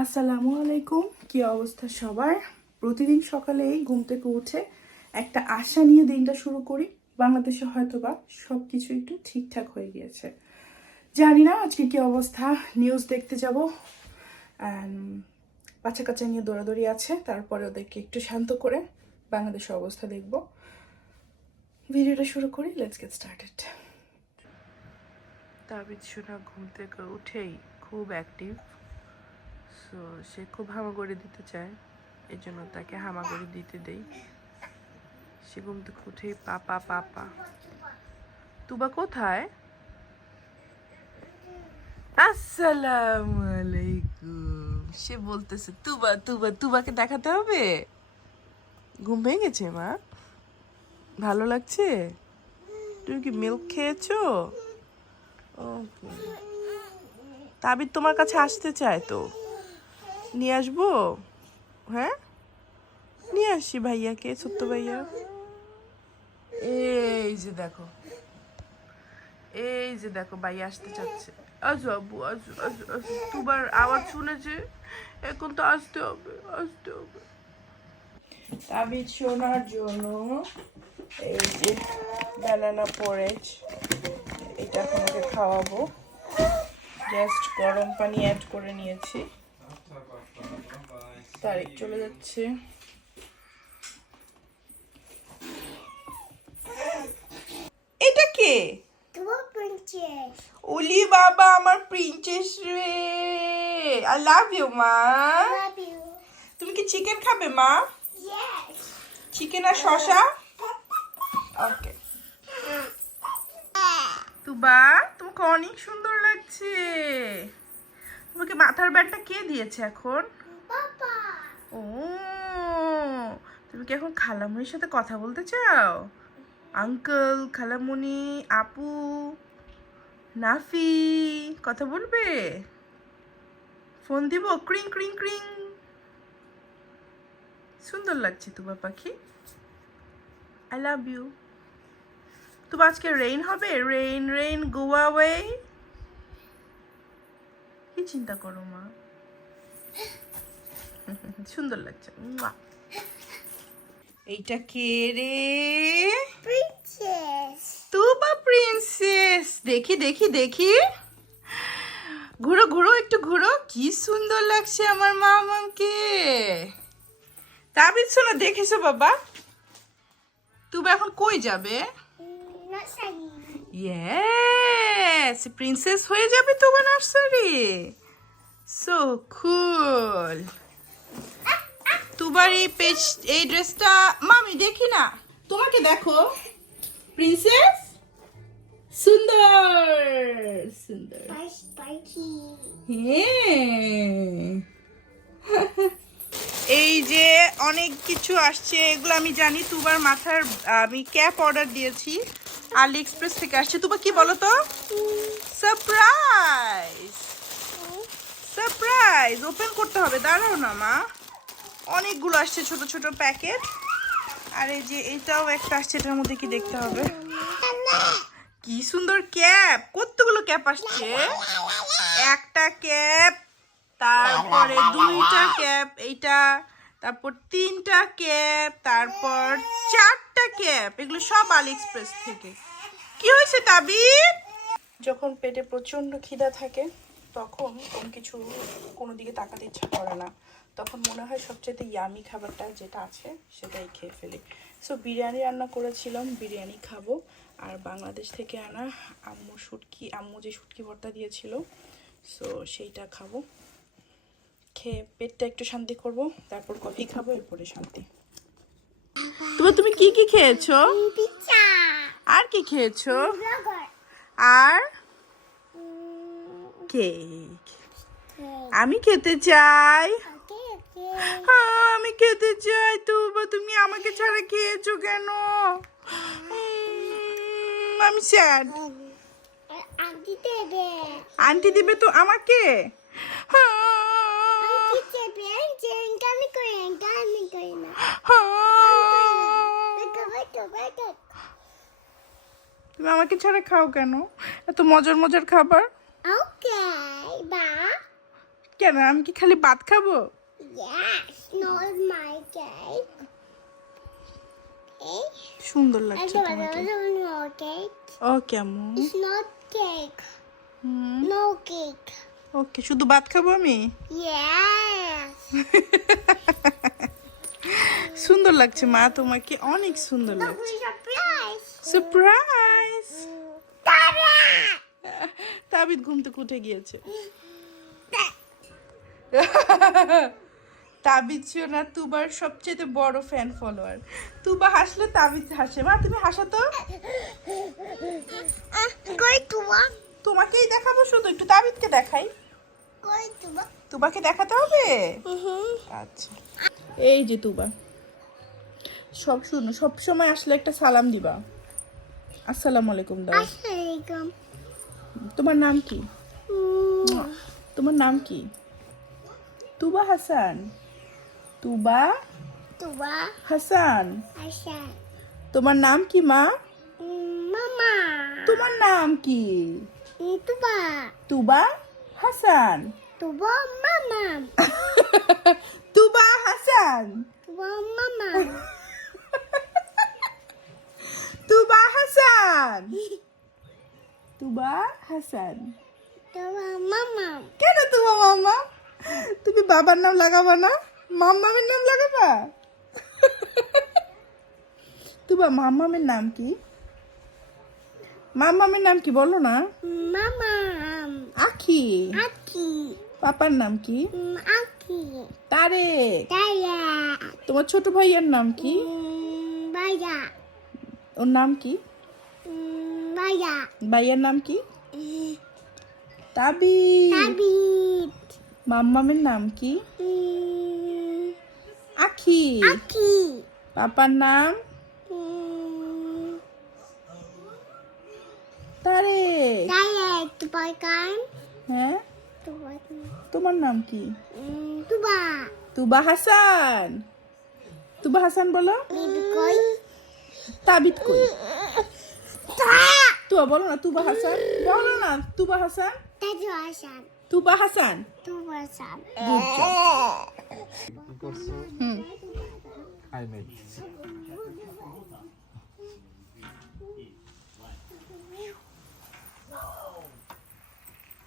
আসসালামু আলাইকুম। কি অবস্থা সবার? প্রতিদিন সকালে ঘুম থেকে উঠে একটা আশা নিয়ে দিনটা শুরু করি। বাংলাদেশে হয়তোবা সব কিছু একটু ঠিকঠাক হয়ে গিয়েছে। জানি না আজকে কি অবস্থা। নিউজ দেখতে যাব। বাচ্চা কাচ্চা নিয়ে দৌড়াদৌড়ি আছে। তারপরে ওদেরকে একটু শান্ত করে বাংলাদেশের অবস্থা দেখব। ভিডিওটা শুরু করি। লেটস গেট স্টার্টেড তাবিদ সোনা ঘুম থেকে উঠেই খুব অ্যাক্টিভ সো সে খুব হামাগুড়ি দিতে চায়। এই জন্য তাকে হামাগুড়ি দিতে দেই। সে ঘুম থেকে উঠেই পাপা পাপা তুবা কোথায়? আসসালামু আলাইকুম। সে বলতেছে, তুবা তুবা, তুবাকে দেখাতে হবে? ঘুম ভেঙে গেছে মা। ভালো লাগছে? তুমি কি মিল্ক খেয়েছো? ওকে। তাবিদ তোমার কাছে আসতে চায় তো। নিয়ে আসব? হ্যাঁ? নিয়ে আসি ভাইয়াকে ছোট্ট ভাইয়া। এই যে দেখো। এই যে দেখো ভাইয়া আসতে চাচ্ছে। আসো আব্বু আসো আসো আসো তোমার আওয়াজ শুনেছে এখন তো আসতে হবে আসতে হবে। তাবিদ শোনার জন্য এই যে ব্যানানা পরেজ এটা আপনাকে খাওয়াবো। জাস্ট গরম পানি অ্যাড করে নিয়েছি। তারিখ চলে যাচ্ছে। এটা কে? ওলি বাবা আমার প্রিন্সেস রে। আই লাভ ইউ মা। তুমি কি চিকেন খাবে মা? চিকেন আর শশা ওকে তুবা তোমাকে অনেক সুন্দর লাগছে। তোমাকে মাথার ব্যাগটা কে দিয়েছে এখন? পাপা ও, তুমি কি এখন খালামুনির সাথে কথা বলতে চাও? আঙ্কেল, খালামুনি, আপু, নাফি, কথা বলবে? ফোন দিব, ক্রিং ক্রিং ক্রিং। সুন্দর লাগছে তুবা পাখি। আই লাভ ইউ তো আজকে রেইন হবে? রেইন রেইন গোয়া ওয়ে কি চিন্তা করো মা? সুন্দর লাগছে। এইটা কে রে? প্রিন্সেস তুবা প্রিন্সেস দেখি দেখি দেখি। ঘুরো ঘুরো একটু ঘুরো। কি সুন্দর লাগছে আমার মা আমাকে তাবিদ শোনা দেখেছ বাবা? তুবা এখন কই যাবে? ইয়েস প্রিন্সেস হয়ে যাবে তুবা নার্সারি সো কুল তুবার এই পেজ এই ড্রেসটা মামি দেখি না। তোমাকে দেখো। প্রিন্সেস সুন্দর সুন্দর। এই যে অনেক কিছু আসছে এগুলো আমি জানি তুবার মাথার আমি ক্যাপ অর্ডার দিয়েছি আলি এক্সপ্রেস থেকে আসছে। তোমার কি বলো তো? সারপ্রাইজ সারপ্রাইজ ওপেন করতে হবে। দাঁড়াও না, মা। অনেকগুলো আসছে, ছোট ছোট প্যাকেট। আর এই যে এটাও একটা আসছে, এটার মধ্যে কি দেখতে হবে? কি সুন্দর ক্যাপ! কতগুলো ক্যাপ আসছে? একটা ক্যাপ, তারপরে দুইটা ক্যাপ, এইটা, তারপর তিনটা ক্যাপ, তারপর চারটা ক্যাপ। এগুলো সব আলি এক্সপ্রেস থেকে। কি হয়েছে তাবিদ যখন পেটে প্রচণ্ড খিদা থাকে তখন কোনো কিছু কোনো দিকে তাকাতে ইচ্ছা করে না। তখন মনে হয় সবচেয়ে ইয়ামি খাবারটা যেটা আছে সেটাই খেয়ে ফেলি। সো বিরিয়ানি রান্না করেছিলাম বিরিয়ানি খাব। আর বাংলাদেশ থেকে আনা আম্মু শুটকি আম্মু যে শুটকি ভর্তা দিয়েছিল সো সেইটা খাব। খেয়ে পেটটা একটু শান্তি করব তারপর কফি খাব এরপরে শান্তি। তুমি তুমি কি কি খেয়েছো? আর কি খেয়েছো? আর? কেক আমি খেতে চাই। হ্যাঁ, আমি খেতে চাই তো তুমি আমাকে ছাড়া খেয়েছো কেন? আমি স্যাড আন্টি দেবে। তো আমাকে? তুমি আমাকে ছাড়া খাও কেন? এত মজার মজার খাবার। ওকে বা কেন আমি কি খালি ভাত খাব Yes, not my cake. Okay. সুন্দর লাগছে don't তোমাকে know cake. ও কেমন It's not cake. Hmm, No cake. ওকে শুধু ভাত খাব আমি Yes. সুন্দর লাগছে মা তোমাকে অনেক সুন্দর লাগছে surprise. সারপ্রাইজ! তাবিদ ঘুম থেকে উঠে গিয়েছে। তাবিদ ছিল না তুবার সবচেয়ে বড় ফ্যান ফলোয়ার তুবা হাসলে তাবিদ হাসে। মা তুমি হাসা তো। তোমাকেই দেখাবো শুধু একটু তাবিদকে দেখাই। তুবাকে দেখাতে হবে. আচ্ছা। এই যে তুবা। সব শুনো সব সময় আসলে একটা সালাম দিবা। আসসালামু আলাইকুম দাও. তোমার নাম কি Mm. তোমার নাম কি তুবা হাসান তুবা Tuba. হাসান Asha. তোমার নাম কি মা Mm, Mama. তোমার নাম কি Mm, Tuba. তুবা হাসান Tuba mama. তুবা হাসান Tuba mama. তুবা হাসান তুবা হাসান mama. কেন তুবা মাম্মা তুমি বাবার নাম লাগাবা না মাম্মামের নাম লাগাবা তুবা মাম্মামের নাম কি মাম্মামের নাম কি বলো না Mama. আখি Aki. পাপার নাম কি Aki. তারেক Daya. তোমার ছোট ভাইয়ের নাম কি Baya. ওর নাম কি Mm, Baya. ভাইয়ের নাম কি Mm, তাবি Tabit. মাম্মামের নাম কি Mm, আখি Aki. পাপার নাম Mm, Tarique Daya. Tuba kan. হ্যাঁ Tuba. তোমার নাম কি Mm, Tuba. তুবা হাসান তুবা হাসান বলো Baby koi. তাবিদ কই তুবা বলো না তুবা হাসান। বলো না তুবা হাসান। Taju Hasan. তুবা হাসান. কি করছ হুম।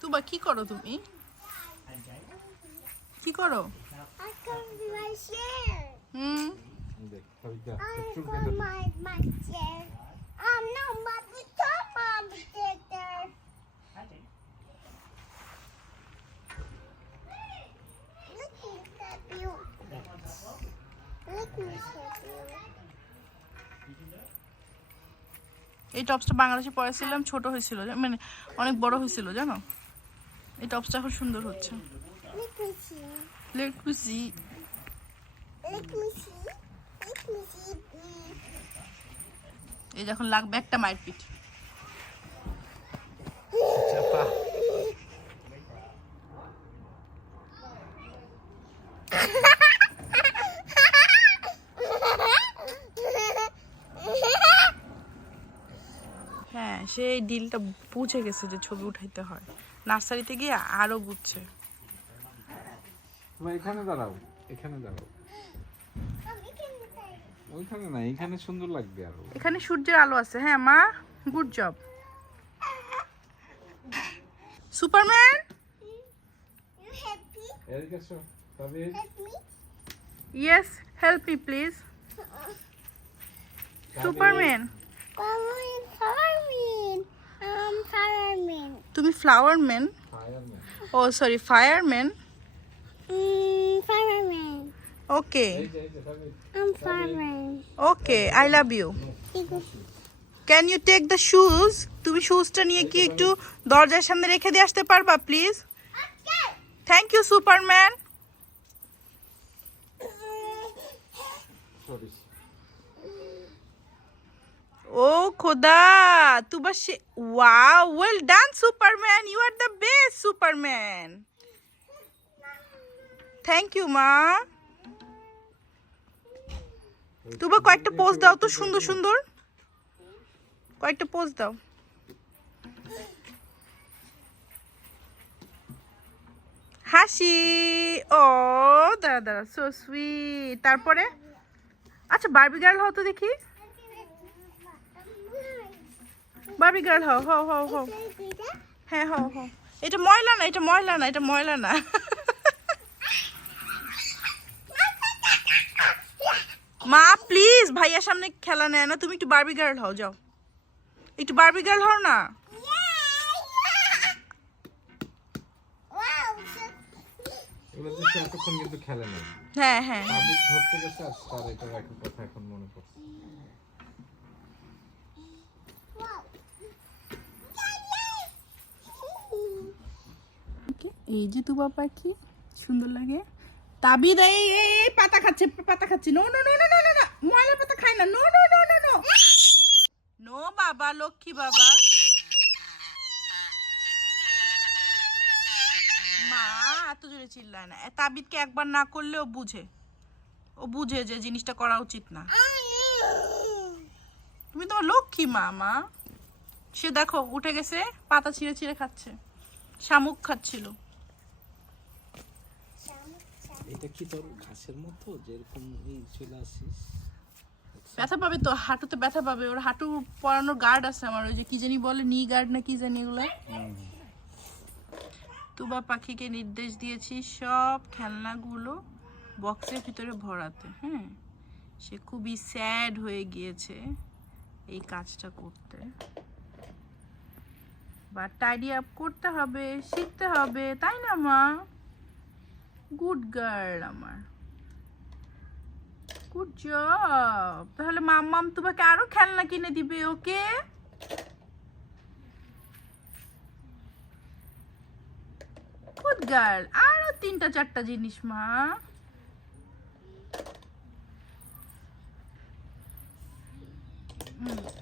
তুবা কি করো তুমি? কি করো. হুম। এই টপসটা বাংলাদেশে পরেছিলাম ছোট হয়েছিল মানে অনেক বড় হয়েছিল জানো এই টপসটা এখন সুন্দর হচ্ছে Let me see. Let to see Let me see. Let me see. Mm. এই যখন লাগবে একটা মারপিট সেই ডিলটা বুঝে গেছে যে ছবি উঠাইতে হয়। নার্সারিতে গিয়ে আরও বুঝছে। এখানে দাঁড়াও এখানে দাঁড়াও। ওইখানে না এখানে সুন্দর লাগবে আরও। এখানে সূর্যের আলো আছে। হ্যাঁ মা good job Superman? Yes help me please Superman তুমি flower man oh sorry fireman fireman. Okay. Okay I love you can you take the shoes তুমি শুজটা নিয়ে কি একটু দরজার সামনে রেখে দিয়ে আসতে পারবা please thank you Superman sorry ও খোদা, তুবা সে, wow well done Superman you are the best Superman thank you মা। তুবা, কয়েকটা পোজ দাও তো, সুন্দর সুন্দর। কয়েকটা পোজ দাও। হাসি, ও, দাঁড়া সো সুইট তারপরে? আচ্ছা বারবি গার্ল হও তো দেখি। বারবি গার্ল হও হও হও হও হ্যাঁ হও হও এটা ময়লা না এটা ময়লা না এটা ময়লা না মা প্লিজ ভাইয়ার সামনে খেলা নেয় না তুমি একটু বারবি গার্ল হও যাও একটু বারবি গার্ল হও না হ্যাঁ হ্যাঁ তাবিজ ধরতে গেছে আর তার এটা একটা কথা এখন মনে পড়ছে এই যে তুবা পাখি, সুন্দর লাগে। তাবিদ, এই এই পাতা খাচ্ছে পাতা খাচ্ছে। No no no no no no ময়লা পাতা খায় না। No no no no no no বাবা, লক্ষ্মী বাবা। মা, এত জোরে চিল্লায় না। তাবিদকে একবার না করলে ও বুঝে। ও বুঝে যে জিনিসটা করা উচিত না। তুমি তোমার লক্ষ্মী মা মা। সে দেখো, উঠে গেছে, পাতা ছিঁড়ে ছিঁড়ে খাচ্ছে। শামুক খাচ্ছিল। কি তোর ঘাসের মতো যেরকম চলে আসিস। ব্যথা পাবে তো হাঁটুতে ব্যথা পাবে। ওর হাঁটু পরানোর গার্ড আছে আমার ওই যে কি জানি বলে নি গার্ড না কি জানি এগুলো। তুবা পাখিকে নির্দেশ দিয়েছি সব খেলনাগুলো বক্সের ভিতরে ভরাতে হ্যাঁ সে খুবই স্যাড হয়ে গিয়েছে এই কাজটা করতে। বা টাইডি আপ করতে হবে শিখতে হবে তাই না মা? গুড গার্ল আমার। গুড জব তাহলে মাম্মাম তোমাকে আরও খেলনা কিনে দিবে, ওকে? গুড গার্ল আরও তিনটা, চারটা জিনিস, মা। হুম।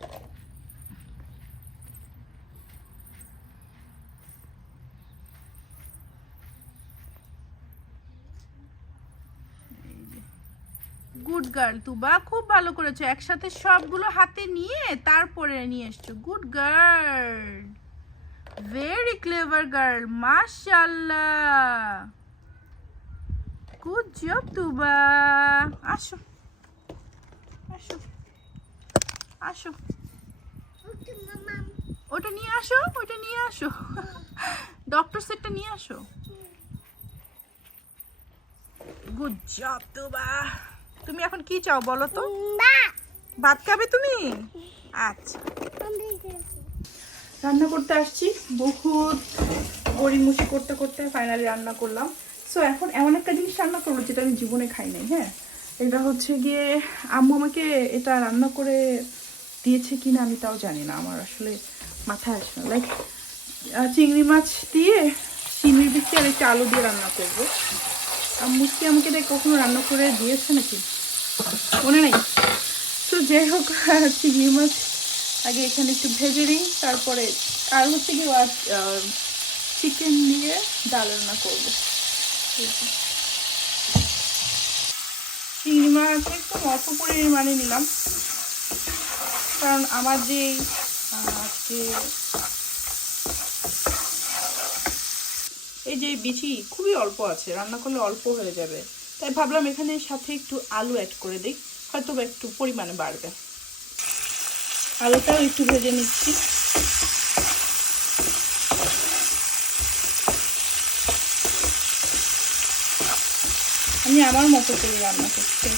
Good girl Tuba. খুব ভালো করেছ। একসাথে সবগুলো হাতে নিয়ে তারপরে নিয়ে এসছো। Good girl very clever girl মাশাল্লাহ গুড জব তুবা। আসো। আসো। আসো। ওটা নিয়ে আসো, ওটা নিয়ে আসো। ডক্টর সেটটা নিয়ে আসো। Good job Tuba. তুমি এখন কি চাও বলো তো? ভাত। খাবে তুমি? আচ্ছা। রান্না করতে আসছি। বহুত গড়িমুচি করতে করতে ফাইনালি রান্না করলাম। সো এখন এমন একটা জিনিস রান্না করব যেটা আমি জীবনে খাই নাই হ্যাঁ? এটা হচ্ছে গিয়ে আম্মু আমাকে এটা রান্না করে দিয়েছে কি না আমি তাও জানি না। আমার আসলে মাথায় আসে না। লাইক চিংড়ি মাছ দিয়ে চিংড়ির বিচি আর একটু আলু দিয়ে রান্না করব। আম্মু কি আমাকে এটা কখনো রান্না করে দিয়েছে নাকি? মনে নেই? তো যাই হোক চিংড়ি মাছ। আগে এখানে একটু ভেজে নিই, তারপরে আর হচ্ছে কি চিকেন দিয়ে ডাল রান্না করব। চিংড়ি মাছ একটু অল্প পরিমাণে নিলাম। কারণ আমার যে আজকে এই যে বিচি খুবই অল্প আছে, রান্না করলে অল্প হয়ে যাবে। তাই ভাবলাম এখানে সাথে একটু আলু অ্যাড করে দিই হয়তো বা একটু পরিমাণে বাড়বে। আলুটাও একটু ভেজে নিচ্ছি। আমি আমার মতো করে রান্না করছি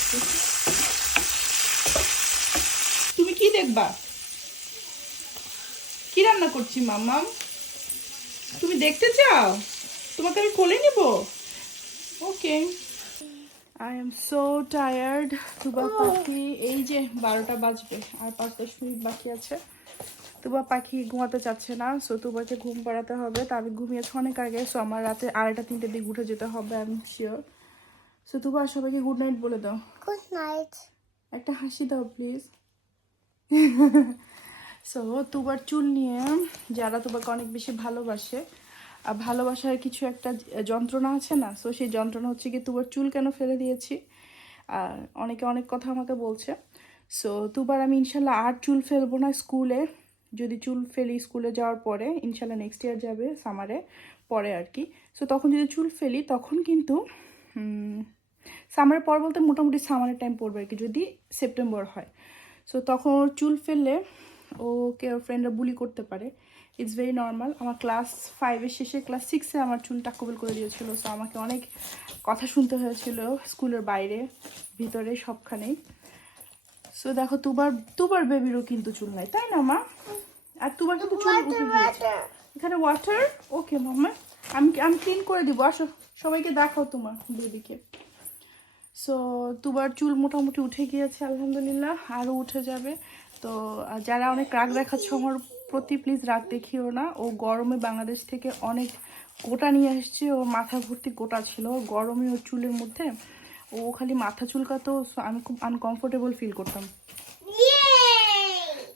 তুমি কি দেখবা? কি রান্না করছি, মাম্মাম? তুমি দেখতে চাও? তোমাকে আমি কোলে নিব? Okay. I am so tired Tuba পাখি এই যে বারোটা বাজবে আর পাঁচ দশ মিনিট বাকি আছে। তুবা পাখি ঘুমাতে চাচ্ছে না সো তুবাকে ঘুম পাড়াতে হবে। তা আমি ঘুমিয়েছি অনেক আগে সো আমার রাতে আড়াইটা তিনটে দিক উঠে যেতে হবে আমি শিওর সো তুবা সবাইকে গুড নাইট বলে দাও। Good night. একটা হাসি দাও প্লিজ সো তুবার চুল নিয়ে যারা তোমাকে অনেক বেশি ভালোবাসে ভালোবাসার কিছু একটা যন্ত্রণা আছে না? সো সেই যন্ত্রণা হচ্ছে কি তুবার চুল কেন ফেলে দিয়েছি? আর অনেকে অনেক কথা আমাকে বলছে। সো তুবার আমি ইনশাল্লাহ আর চুল ফেলব না স্কুলে। যদি চুল ফেলি স্কুলে যাওয়ার পরে, ইনশাল্লাহ নেক্সট ইয়ার যাবে সামারে পরে আর কি। সো তখন যদি চুল ফেলি, তখন কিন্তু সামারের পর বলতে মোটামুটি সামারের টাইম পড়বে আর কি, যদি সেপ্টেম্বর হয়। সো তখন চুল ফেললে ওকে ওর ফ্রেন্ডরা বুলি করতে পারে। ইটস ভেরি নর্মাল আমার ক্লাস ফাইভের শেষে ক্লাস সিক্সে আমার চুল টাকবেল করে দিয়েছিল। সো আমাকে অনেক কথা শুনতে হয়েছিল স্কুলের বাইরে ভিতরে সবখানেই। সো দেখো তুবার তুবার বেবিরও কিন্তু চুল নাই তাই না মা? আর তুবার কিন্তু চুল উঠে গিয়েছে এখানে ওয়াটার ওকে মাম্মা। আমি আমি ক্লিন করে দিব আসো। সবাইকে দেখাও তোমার বেবিকে সো তুবার চুল মোটামুটি উঠে গিয়েছে আলহামদুলিল্লাহ। আরও উঠে যাবে। তো যারা অনেক রাগ দেখাচ্ছে আমার প্রতি প্লিজ রাগ দেখিও না। ও গরমে বাংলাদেশ থেকে অনেক গোটা নিয়ে আসছে ও মাথা ভর্তি গোটা ছিল। গরমে ওর চুলের মধ্যে ও খালি মাথা চুলকাতো। আমি খুব আনকমফোর্টেবল ফিল করতাম।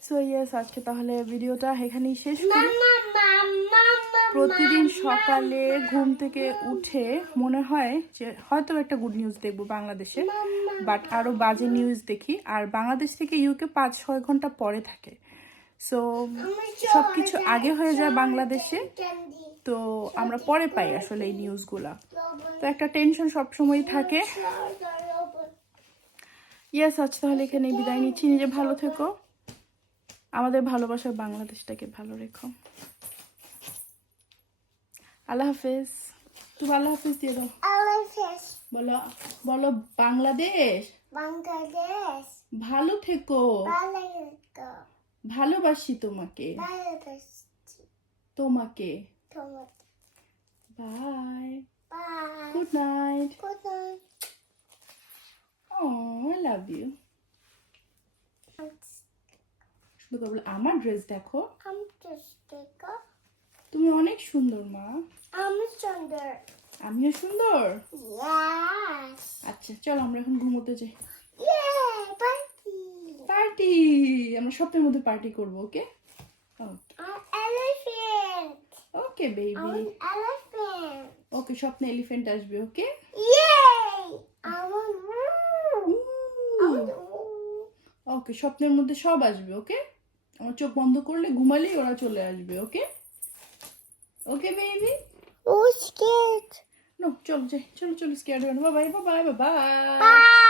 সো ইয়েস আজকে তাহলে ভিডিওটা এখানেই শেষ করি। প্রতিদিন সকালে ঘুম থেকে উঠে মনে হয় যে হয়তো একটা গুড নিউজ দেখব বাংলাদেশে। বাট আরও বাজে নিউজ দেখি। আর বাংলাদেশ থেকে ইউকে পাঁচ ছয় ঘণ্টা পরে থাকে। সো সবকিছু আগে হয়ে যায় বাংলাদেশে। তো আমরা পরে পাই আসলে এই নিউজগুলা তো একটা টেনশন সবসময় থাকে। ইয়েস আজ তাহলে এখানে বিদায় নিচ্ছি। নিজে ভালো থেকো। আমাদের ভালোবাসার বাংলাদেশটাকে ভালো রেখো। আল্লাহ হাফেজ। তুমি আল্লাহ হাফেজ দিয়ে দাও। বলো বলো বাংলাদেশ। বাংলাদেশ। ভালো থেকো। ভালো ভালোবাসি তোমাকে। ভালোবাসি তোমাকে। Bye bye good night good night oh I love you শুধু আমার ড্রেস দেখো। আমি চেষ্টা তুমি অনেক সুন্দর মা। আমি সুন্দর। আমিও সুন্দর. আচ্ছা চলো আমরা এখন ঘুমোতে যাই. পার্টি? আমরা সপ্তাহের মধ্যে পার্টি করব ওকে. ওকে বেবি ওকে স্বপ্নে এলিফেন্ট আসবে ওকে. ওকে স্বপ্নের মধ্যে সব আসবে ওকে আমার চোখ বন্ধ করলে ঘুমালেই ওরা চলে আসবে okay okay baby oh scared. No চলো যাই। চলো চলো scare bye bye bye bye Bye.